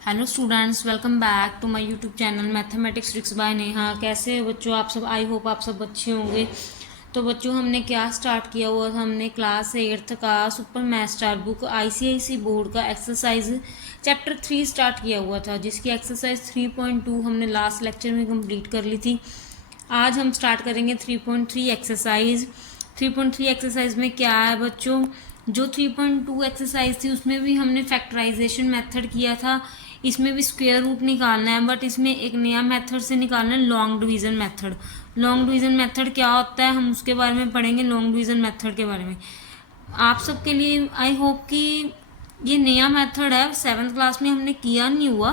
Hello students, welcome back to my YouTube channel mathematics tricks by Neha. कैसे हैं बच्चों आप सब? आई होप आप सब अच्छे होंगे। तो बच्चों, हमने क्या स्टार्ट किया हुआ था? हमने क्लास 8th का super math star book ICIC board का एक्सरसाइज चैप्टर 3 स्टार्ट किया हुआ था, जिसकी एक्सरसाइज 3.2 हमने लास्ट लेक्चर में कंप्लीट कर ली थी। आज हम स्टार्ट करेंगे 3.3 एक्सरसाइज। 3.3 एक्सरसाइज में क्या है बच्चों? जो 3.2 एक्सरसाइज थी उसमें भी हमने फैक्टराइजेशन मेथड किया था। इसमें भी स्क्वायर रूट निकालना है, बट इसमें एक नया मेथड से निकालना है, long division method. Long division method क्या होता है, हम उसके बारे में पढ़ेंगे, लॉन्ग डिवीजन मेथड के बारे में। आप सबके लिए आई होप कि ये नया मेथड है, 7th क्लास में हमने किया नहीं हुआ,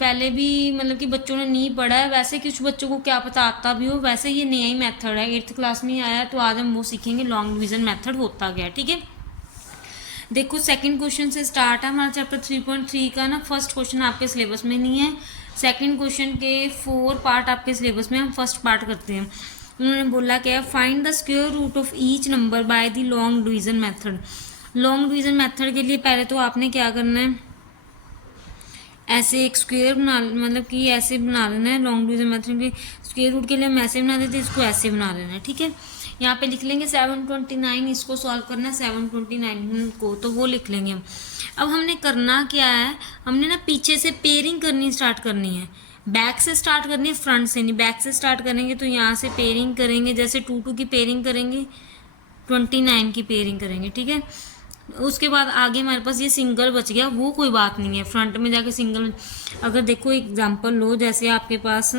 पहले भी मतलब कि बच्चों ने नहीं पढ़ा है। वैसे कुछ बच्चों को क्या पता आता भी हो, वैसे ये नया ही मेथड है, 8th क्लास में ही आया है। तो आज हम वो सीखेंगे लॉन्ग डिवीजन मेथड होता गया। ठीक है, देखो सेकंड क्वेश्चन से स्टार्ट है हमारा चैप्टर 3.3 का ना। फर्स्ट क्वेश्चन आपके सिलेबस में नहीं है, सेकंड क्वेश्चन के 4 पार्ट आपके सिलेबस में, हम फर्स्ट पार्ट करते हैं। उन्होंने बोला क्या, find the square root of each number by the long division method. Long division method के लिए पहले तो आपने क्या करना है, ऐसे एक स्क्वायर बना, मतलब कि ऐसे बना लेना है। लॉन्ग डिवीजन मेथड के स्क्वायर रूट के लिए हम ऐसे बना देते, इसको ऐसे बना लेना है। ठीक है, यहाँ पे लिख लेंगे 729, इसको सॉल्व करना है 729 को, तो वो लिख लेंगे हम। अब हमने करना क्या है, हमने ना पीछे से पेयरिंग करनी स्टार्ट करनी है। बैक से स्टार्ट करनी है, फ्रंट से नहीं। बैक से स्टार्ट करेंगे तो यहाँ से पेयरिंग करेंगे, जैसे 2 की पेयरिंग करेंगे, 29 की पेयरिंग करेंगे। ठीक है, उसके बाद आगे हमारे पास ये सिंगल बच गया, वो कोई बात नहीं है, फ्रंट में जाके सिंगल। अगर देखो एग्जांपल लो, जैसे आपके पास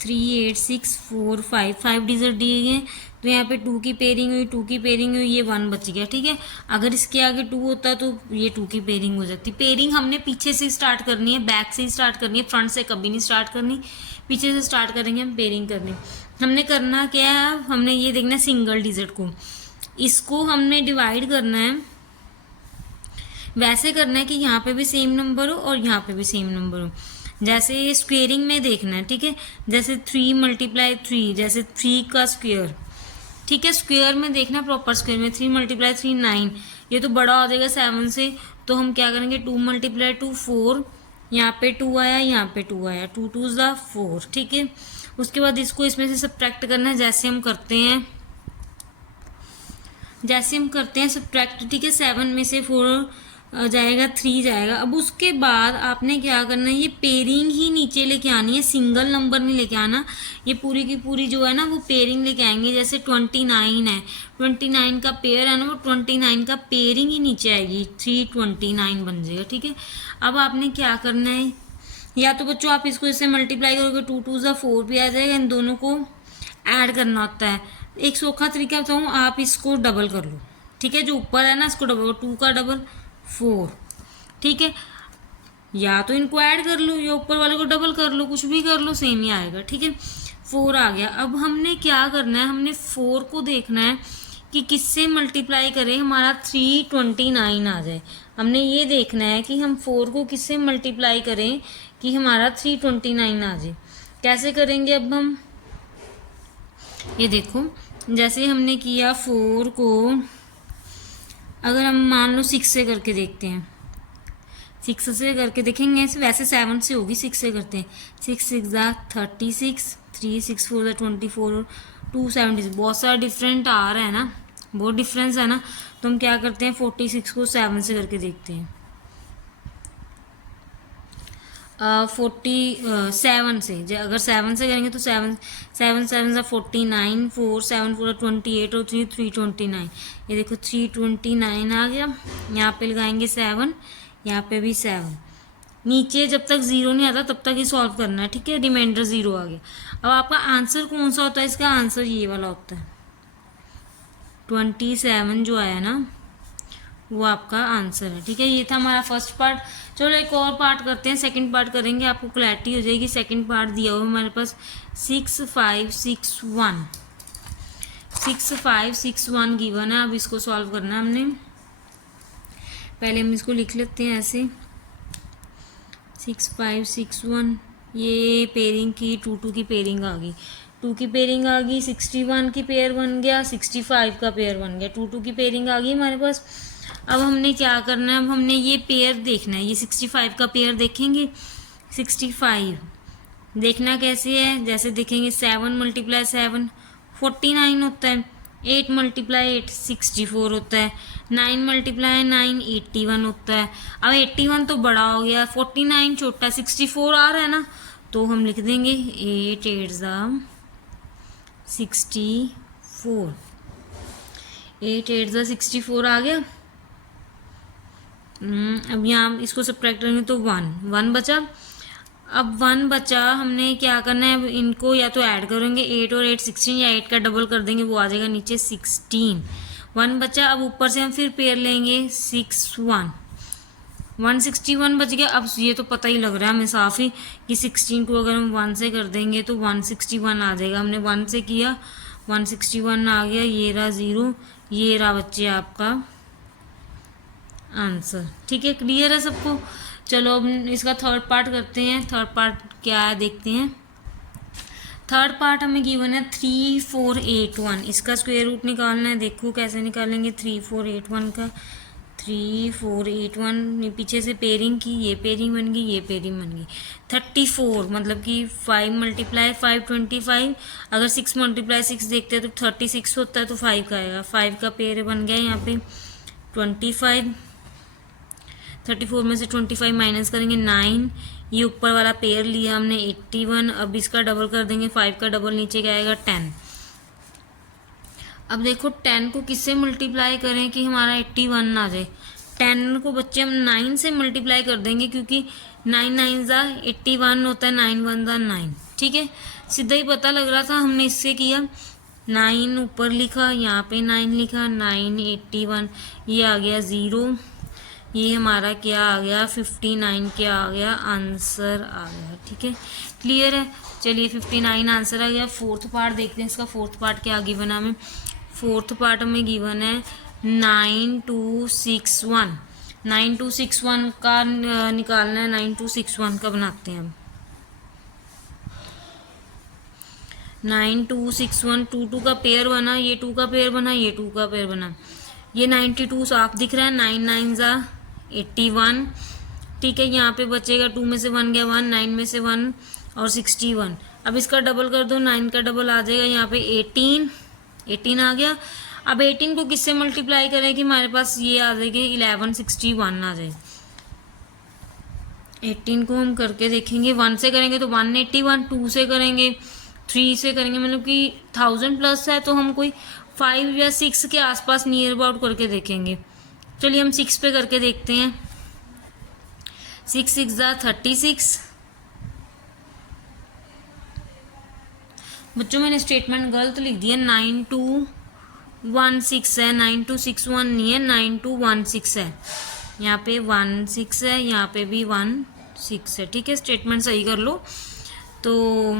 3 8 6 4 5 5 डिजिट दिए गए, तो यहाँ पे 2 की पेयरिंग हुई, 2 की पेयरिंग हुई, ये 1 बच गया। ठीक है, अगर इसके आगे 2 होता तो ये 2 की पेयरिंग हो जाती। पेयरिंग हमने पीछे से स्टार्ट करनी है, बैक से ही स्टार्ट करनी है, फ्रंट से कभी नहीं स्टार्ट करनी, पीछे से स्टार्ट करेंगे हम पेयरिंग करनी। हमने करना क्या है, हमने ये देखना है सिंगल डिजिट को, इसको हमने डिवाइड करना है। वैसे करना है कि यहाँ पे भी सेम नंबर हो और यहाँ पे भी सेम नंबर हो, जैसे स्क्वेयरिंग में देखना है। ठीक है, जैसे 3 × 3, जैसे 3 का स्क्वेयर। ठीक है, स्क्वेयर में देखना, प्रॉपर स्क्वेयर में 3 × 3 9, ये तो बड़ा हो जाएगा 7 से, तो हम क्या करेंगे 2 × 2 4, यहाँ पे 2 आया, यहाँ पे 2 आया, 2 2 4। ठीक है, उसके बाद इसको इसमें से सब्ट्रैक्ट करना है, जैसे हम करते हैं सब्ट्रैक्ट। ठीक है, 7 में से 4 जाएगा, 3 जाएगा। अब उसके बाद आपने क्या करना है, ये पेयरिंग ही नीचे लेके आनी है, सिंगल नंबर नहीं लेके आना। ये पूरी की पूरी जो है ना, वो पेयरिंग लेके आएंगे। जैसे 29 है, 29 का पेयर है ना, वो 29 का पेयरिंग ही नीचे आएगी, 329 बन जाएगा। ठीक है, अब आपने क्या करना है, या तो बच्चों आप इसको इससे मल्टीप्लाई करोगे, 2 2 4 भी आ जाएगा। इन दोनों को ऐड करना होता है। एक सौखा तरीका बताऊँ, आप इसको डबल कर लो। ठीक है, जो ऊपर है ना, इसको डबल, 2 का डबल 4। ठीक है, या तो इनको ऐड कर लो या ऊपर वाले को डबल कर लो, कुछ भी कर लो, सेम ही आएगा। ठीक है, 4 आ गया। अब हमने क्या करना है, हमने 4 को देखना है कि किससे मल्टीप्लाई करें हमारा 329 आ जाए। हमने ये देखना है कि हम 4 को किससे मल्टीप्लाई करें कि हमारा 329 आ जाए। कैसे करेंगे अब हम, ये देखो, जैसे हमने किया 4 को, अगर हम मान लो 6 से करके देखते हैं, 6 से करके देखेंगे, वैसे 7 से होगी, 6 से करते हैं। 6 6 36, 3 6 4 24 और 2 76, बहुत सारा डिफरेंट आ रहा है ना, बहुत डिफरेंस है ना। तो हम क्या करते हैं, 46 को 7 से करके देखते हैं। 47 से, अगर 7 से करेंगे तो 7 7 7 49, 4 7 4 28 और 3 329। ये देखो 329 आ गया। यहाँ पे लगाएंगे 7, यहाँ पे भी 7। नीचे जब तक 0 नहीं आता तब तक ही सॉल्व करना है। ठीक है, रिमाइंडर 0 आ गया। अब आपका आंसर कौन सा होता है, इसका आंसर ये वाला होता है, 27 जो आया ना, वो आपका आंसर है। ठीक है, ये था हमारा फर्स्ट पार्ट। चलो एक और पार्ट करते हैं, सेकंड पार्ट करेंगे, आपको क्लैरिटी हो जाएगी। सेकंड पार्ट दिया हुआ हमारे पास 6561, 6561 गिवन है। अब इसको सॉल्व करना है हमने। पहले हम इसको लिख लेते हैं ऐसे, 6561, ये पेयरिंग की 2 2 की पेयरिंग आ गई, 2 की पेयरिंग आ गई, 61 की पेयर बन गया, 65 का पेयर बन गया, 2 2 की पेयरिंग आ गई हमारे पास। अब हमने क्या करना है, अब हमने ये पेयर देखना है, ये 65 का पेयर देखेंगे। 65 देखना कैसे है, जैसे देखेंगे 7 × 7 49 होता है, 8 × 8 64 होता है, 9 × 9 81 होता है। अब 81 तो बड़ा हो गया, 49 छोटा, 64 आ रहा है ना, तो हम लिख देंगे 8 8 64, 8 8 64 आ गया। अब यहाँ इसको सब्ट्रैक्ट करेंगे तो 1 बचा। अब 1 बचा, हमने क्या करना है, अब इनको या तो ऐड करेंगे 8 और 8 16, या 8 का डबल कर देंगे, वो आ जाएगा नीचे 16। 1 बचा, अब ऊपर से हम फिर पेयर लेंगे 6 1, 161 बच गया। अब ये तो पता ही लग रहा है हमें साफ ही कि 16 को अगर हम 1 से कर देंगे तो 161 आ जाएगा। हमने 1 से किया, 161 आ गया, ये रहा 0, ये रहा बच्चे आपका आंसर। ठीक है, क्लियर है सबको। चलो अब इसका थर्ड पार्ट करते हैं। थर्ड पार्ट क्या है देखते हैं। थर्ड पार्ट हमें गिवन है 3481, इसका स्क्वायर रूट निकालना है। देखो कैसे निकालेंगे 3481 का। 3481 पीछे से पेयरिंग की, ये पेयरिंग बन गई, ये पेयरिंग बन गई। 34 मतलब कि 5 × 5 25, अगर 6 × 6 देखते हैं तो 36 होता है, तो 5 का आएगा। 5 का पेयर बन गया यहाँ पे 25। 34 में से 25 माइनस करेंगे 9, ये ऊपर वाला पेयर लिया हमने 81। अब इसका डबल कर देंगे, 5 का डबल नीचे क्या आएगा 10। अब देखो 10 को किससे मल्टीप्लाई करें कि हमारा 81 आ जाए। 10 को बच्चे हम 9 से मल्टीप्लाई कर देंगे, क्योंकि 9 9 ज़ा 81 होता है, 9 1 ज़ा 9। ठीक है, सीधा ही पता लग रहा था, हमने इससे किया। 9 ऊपर लिखा, यहाँ पे 9 लिखा, 9 81, ये आ गया 0, ये हमारा क्या आ गया 59, क्या आ गया आंसर आ गया। ठीक है, क्लियर है। चलिए 59 आंसर आ गया। फोर्थ पार्ट देखते हैं इसका। फोर्थ पार्ट क्या गिवन है हमें। फोर्थ पार्ट में गिवन है 9261। 9261 का निकालना है। 9261 का बनाते हैं हम। 9261 2 का पेयर बना, ये 2 का पेयर बना, ये 2 का पेयर बना, ये 92 साफ दिख रहा है। 9 9 ज़ा 81। ठीक है, यहाँ पे बचेगा 2 में से 1 गया 1, 9 में से 1 और 61। अब इसका डबल कर दो, 9 का डबल आ जाएगा यहाँ पे 18, 18 आ गया। अब 18 को किससे मल्टीप्लाई करें कि हमारे पास ये आ जाएगी 1161 आ जाए। 18 को हम करके देखेंगे, 1 से करेंगे तो 181, 2 से करेंगे 3 से करेंगे, मतलब कि 1000 प्लस है, तो हम कोई 5 या 6 के आसपास नियर अबाउट करके देखेंगे। चलिए हम 6 पे करके देखते हैं। 6 6 ज़ा 36। बच्चों मैंने स्टेटमेंट गलत लिख दिया, 9216 है, 9261 नहीं है, 9216 है। यहाँ पे 16 है, यहाँ पे भी 16 है। ठीक है, स्टेटमेंट सही कर लो। तो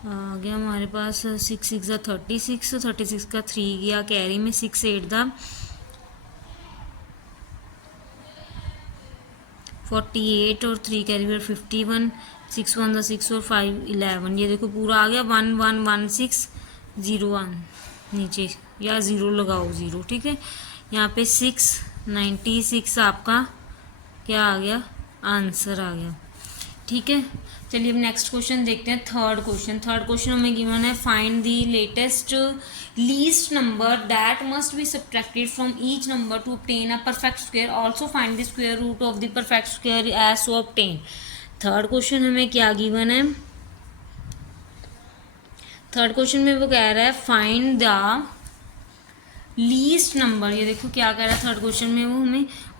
आ गया हमारे पास 6 6 ज़ा 36, 36 का 3 गया कैरी में, 6 8 ज़ा 48 और 3 कैरी में 51, 6 1 ज़ा 6 और 5 11। ये देखो पूरा आ गया 1 1 1 6 0 1 नीचे, या 0 लगाओ 0। ठीक है, यहाँ पे 696 आपका क्या आ गया आंसर आ गया। ठीक है, चलिए अब नेक्स्ट क्वेश्चन देखते हैं। Third question. थर्ड क्वेश्चन हमें गिवन है find the latest least number that must be subtracted from each number to obtain a perfect square, also find the square root of the perfect square as so obtain. Third question हमें क्या given है। Third question में वो कह रहा है find the least number. ये देखो क्या कह रहा है थर्ड क्वेश्चन में, वो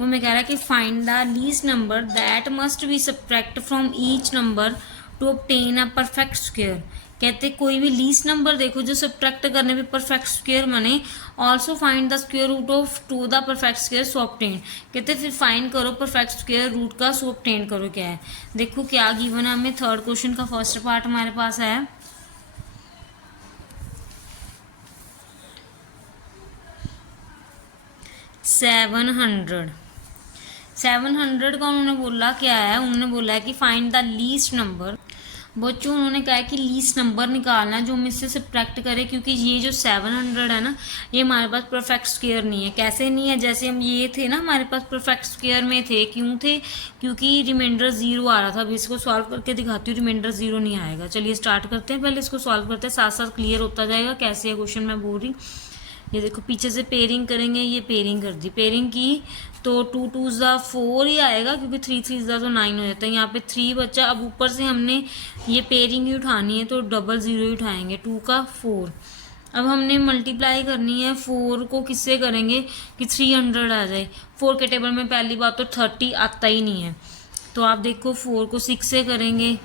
हमें कह रहा है कि find the least number that must B subtract from each number to obtain a perfect square. कहते कोई भी लीस्ट नंबर देखो जो सब्ट्रैक्ट करने पे परफेक्ट स्क्वायर बने, also find the square root of to the perfect square so obtain. कहते फिर फाइंड करो परफेक्ट स्क्वायर रूट का, सो ऑब्टेन करो क्या है। देखो क्या गिवन है हमें। थर्ड क्वेश्चन का फर्स्ट पार्ट हमारे पास है 700। 700 का उन्होंने बोला क्या है, उन्होंने बोला है कि फाइंड द लीस्ट नंबर बच्चों उन्होंने कहा है कि लीस्ट नंबर निकालना है जो हम इससे सब्ट्रैक्ट करें, क्योंकि ये जो 700 है ना, ये हमारे पास परफेक्ट स्क्वायर नहीं है। कैसे नहीं है? जैसे हम ये थे ना, हमारे पास परफेक्ट स्क्वायर में थे। क्यों थे? क्योंकि रिमाइंडर 0 आ रहा था। अब इसको सॉल्व करके दिखाती हूँ, रिमाइंडर 0 नहीं आएगा। चलिए स्टार्ट करते हैं, पहले इसको सॉल्व करते हैं, साथ साथ क्लियर होता जाएगा कैसे है क्वेश्चन मैं बोल रही। ये देखो पीछे से पेयरिंग करेंगे, ये पेयरिंग कर दी, पेयरिंग की तो 2 2 ज़ा 4 ही आएगा, क्योंकि 3 3 ज़ा तो 9 हो जाता है। यहाँ पे 3 बचा। अब ऊपर से हमने ये पेयरिंग ही उठानी है तो डबल 0 ही उठाएंगे। 2 का 4। अब हमने मल्टीप्लाई करनी है 4 को किससे करेंगे कि 300 आ जाए। 4 के टेबल में पहली बात तो 30 आता ही नहीं है, तो आप देखो 4 को 6 से करेंगे।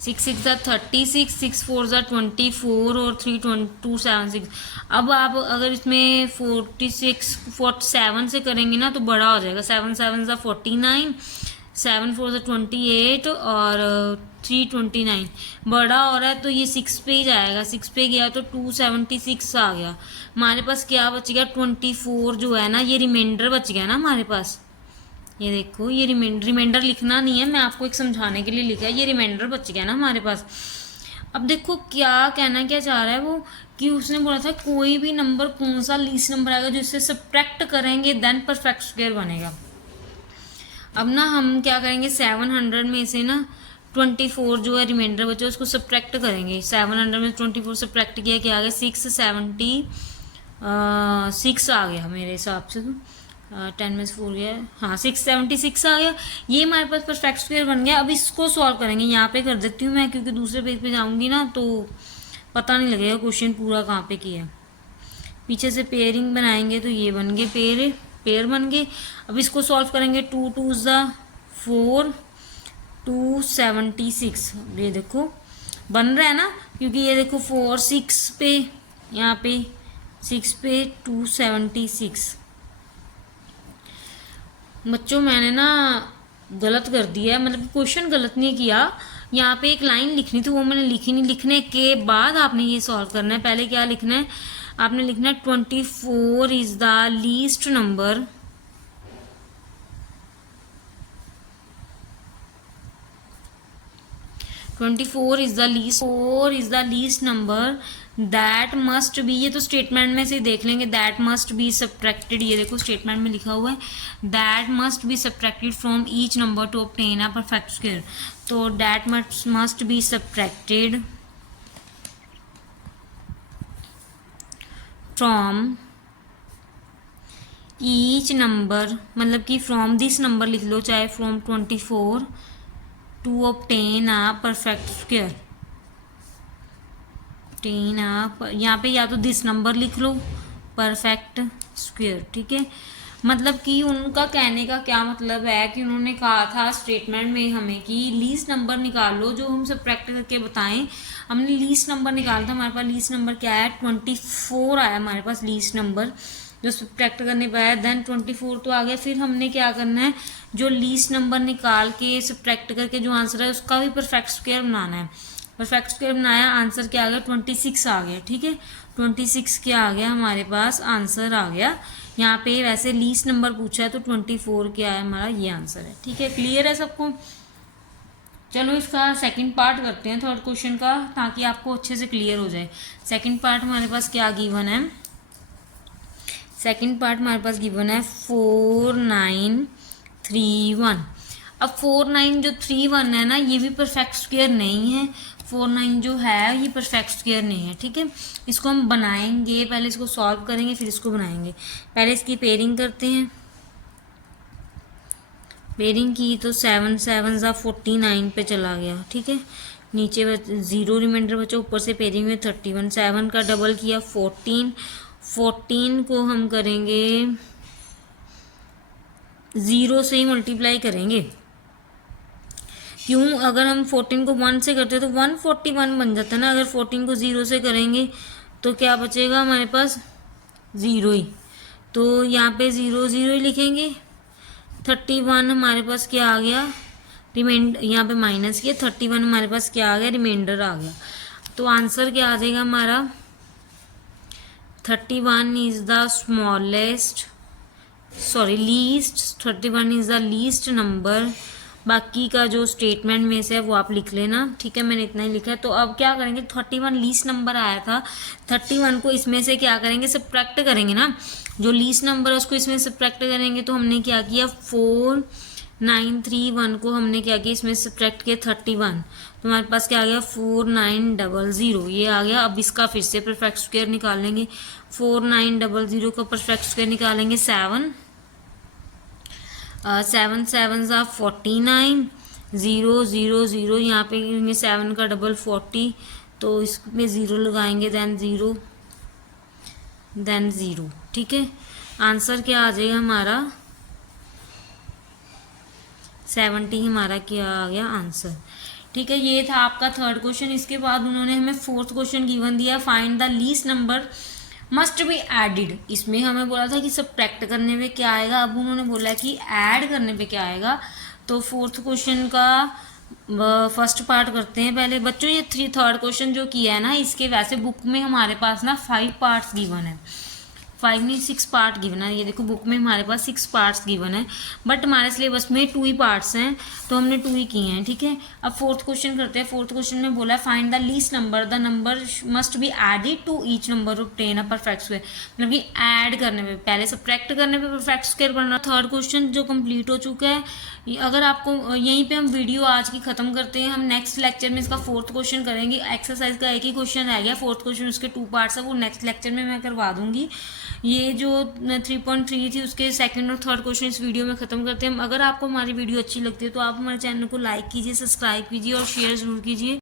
6 6 ज़ा 36, 6 4 ज़ा 24 और 3 2 7 6। अब आप अगर इसमें 47 से करेंगे ना तो बड़ा हो जाएगा। 7 7 ज़ा 49, 7 4 ज़ा 28 और 3 29 बड़ा हो रहा है, तो ये 6 पे ही जाएगा। 6 पे गया तो 276 आ गया। हमारे पास क्या बच गया? 24 जो है ना, ये रिमाइंडर बच गया ना हमारे पास। ये देखो, ये रिमाइंडर लिखना नहीं है, मैं आपको एक समझाने के लिए लिखा है। ये रिमाइंडर बच गया ना हमारे पास। अब देखो क्या कहना क्या चाह रहा है वो, कि उसने बोला था कोई भी नंबर कौन सा लीस्ट नंबर आएगा जो इससे सब्ट्रैक्ट करेंगे देन परफेक्ट स्क्वायर बनेगा। अब ना हम क्या करेंगे, 700 में से ना 24 जो है रिमाइंडर बचा उसको सब्ट्रैक्ट करेंगे। 700 में 24 सब्ट्रैक्ट किया, क्या आ गया? 676 आ गया मेरे हिसाब से। तो 10 में से 4 गया, हाँ 676 आ गया। ये हमारे पास परफेक्ट स्क्वायर बन गया। अब इसको सॉल्व करेंगे। यहाँ पे कर देती हूँ मैं, क्योंकि दूसरे पेज पे जाऊँगी ना तो पता नहीं लगेगा क्वेश्चन पूरा कहाँ पे किया है। पीछे से पेयरिंग बनाएंगे तो ये बन गए पेयर बन गए। अब इसको सॉल्व करेंगे। 2 2 ज़ा 4, 276। ये देखो बन रहा है ना, क्योंकि ये देखो 4 6 पे, यहाँ पे 6 पे 276। बच्चों मैंने ना गलत कर दिया है, मतलब क्वेश्चन गलत नहीं किया। यहाँ पे एक लाइन लिखनी थी, वो मैंने लिखी नहीं। लिखने के बाद आपने ये सॉल्व करना है। पहले क्या लिखना है? आपने लिखना है 24 is the least number, four is the least number that must B. ये तो स्टेटमेंट में से देख लेंगे। दैट मस्ट बी सब्ट्रैक्टेड, ये देखो स्टेटमेंट में लिखा हुआ है that must be subtracted from each number to obtain a perfect square. तो that must be subtracted from each number, मतलब कि फ्रॉम दिस नंबर लिख लो, चाहे from 24 to obtain a perfect square. यहाँ पे या तो दिस नंबर लिख लो, परफेक्ट स्क्वायर, ठीक है। मतलब कि उनका कहने का क्या मतलब है कि उन्होंने कहा था स्टेटमेंट में हमें कि लीस्ट नंबर निकाल लो जो हम सब प्रैक्टिस करके बताएं। हमने लीस्ट नंबर निकाला था, हमारे पास लीस्ट नंबर क्या है? 24 आया हमारे पास लीस्ट नंबर जो सब्ट्रैक्ट करने पे आया। देन 24 तो आ गया। फिर हमने क्या करना है, जो लीस्ट नंबर निकाल के सब्ट्रैक्ट करके जो आंसर है उसका भी परफेक्ट स्क्वायर बनाना है। परफेक्ट स्क्वायर बनाया, आंसर क्या आ गया? 26 आ गया, ठीक है। 26 क्या आ गया हमारे पास? आंसर आ गया। यहाँ पे वैसे लीस्ट नंबर पूछा है तो 24 क्या है हमारा? ये आंसर है, ठीक है। क्लियर है सबको? चलो इसका सेकंड पार्ट करते हैं थर्ड क्वेश्चन का, ताकि आपको अच्छे से क्लियर हो जाए। सेकंड पार्ट हमारे पास क्या गिवन है? सेकंड पार्ट हमारे पास गिवन है 4931। अब 49 जो 31 है ना, ये भी परफेक्ट स्क्वायर नहीं है। 49 जो है ये परफेक्ट स्क्वायर नहीं है, ठीक है। इसको हम बनाएंगे, पहले इसको सॉल्व करेंगे फिर इसको बनाएंगे। पहले इसकी पेयरिंग करते हैं। पेयरिंग की तो 7 7 ज़ा 49 पे चला गया, ठीक है। नीचे 0 रिमाइंडर बचा, ऊपर से पेयरिंग में 31। 7 का डबल किया 14। 14 को हम करेंगे 0 से ही मल्टीप्लाई करेंगे। क्यों? अगर हम 14 को 1 से करते तो 141 बन जाता है ना। अगर 14 को 0 से करेंगे तो क्या बचेगा हमारे पास? 0 ही। तो यहाँ पे 0 0 ही लिखेंगे। 31 हमारे पास क्या आ गया? यहाँ पे माइनस किया, 31 हमारे पास क्या आ गया? रिमाइंडर आ गया। तो आंसर क्या आ जाएगा हमारा? 31 is the least 31 is the least number बाकी का जो स्टेटमेंट में से है वो आप लिख लेना, ठीक है। मैंने इतना ही लिखा है। तो अब क्या करेंगे, 31 लीस्ट नंबर आया था, 31 को इसमें से क्या करेंगे, सब्ट्रैक्ट करेंगे ना। जो लीस्ट नंबर है उसको इसमें सब्ट्रैक्ट करेंगे। तो हमने क्या किया, 4931 को हमने क्या किया, इसमें सब्ट्रैक्ट किया 31। तो हमारे पास क्या आ गया, 4900, ये आ गया। अब इसका फिर से परफेक्ट स्क्वायर निकाल लेंगे। 4900 का परफेक्ट स्क्वायर निकालेंगे 7, 7 7 ज़ा 49, 0 0 0, यहाँ पे 7 का डबल 40, तो इसमें 0 लगाएंगे, देन ज़ीरो, ठीक है। आंसर क्या आ जाएगा हमारा, 70 हमारा क्या आ गया आंसर, ठीक है। ये था आपका थर्ड क्वेश्चन। इसके बाद उन्होंने हमें फोर्थ क्वेश्चन गिवन दिया, find the least number must be added. इसमें हमें बोला था कि सब्ट्रैक्ट करने पे क्या आएगा, अब उन्होंने बोला कि ऐड करने पे क्या आएगा। तो फोर्थ क्वेश्चन का फर्स्ट पार्ट करते हैं पहले बच्चों। ये थर्ड क्वेश्चन जो किया है ना, इसके वैसे बुक में हमारे पास ना 5 पार्ट्स गिवन है, 5 नहीं 6 पार्ट गिवन है। ये देखो बुक में हमारे पास 6 पार्ट्स गिवन है, बट हमारे सिलेबस में 2 ही पार्ट्स हैं, तो हमने 2 ही किए हैं, ठीक है। अब फोर्थ क्वेश्चन करते हैं। फोर्थ क्वेश्चन में बोला है find the least number, the number must be added to each number obtain a perfect square. मतलब कि ऐड करने पे, पहले सब्ट्रैक्ट करने पे परफेक्ट स्क्वायर बनना। थर्ड क्वेश्चन जो कंप्लीट हो चुका है। अगर आपको यहीं पे हम वीडियो आज की खत्म करते हैं, हम नेक्स्ट लेक्चर में इसका फोर्थ क्वेश्चन करेंगे। एक्सरसाइज का एक ही क्वेश्चन रह गया, फोर्थ क्वेश्चन उसके 2 पार्ट्स है, वो नेक्स्ट लेक्चर में मैं करवा दूंगी। ये जो 3.3 थी उसके सेकंड और थर्ड क्वेश्चन इस वीडियो में खत्म करते हैं। अगर आपको हमारी वीडियो अच्छी लगती है तो आप हमारे चैनल को लाइक कीजिए, सब्सक्राइब कीजिए और शेयर जरूर कीजिए।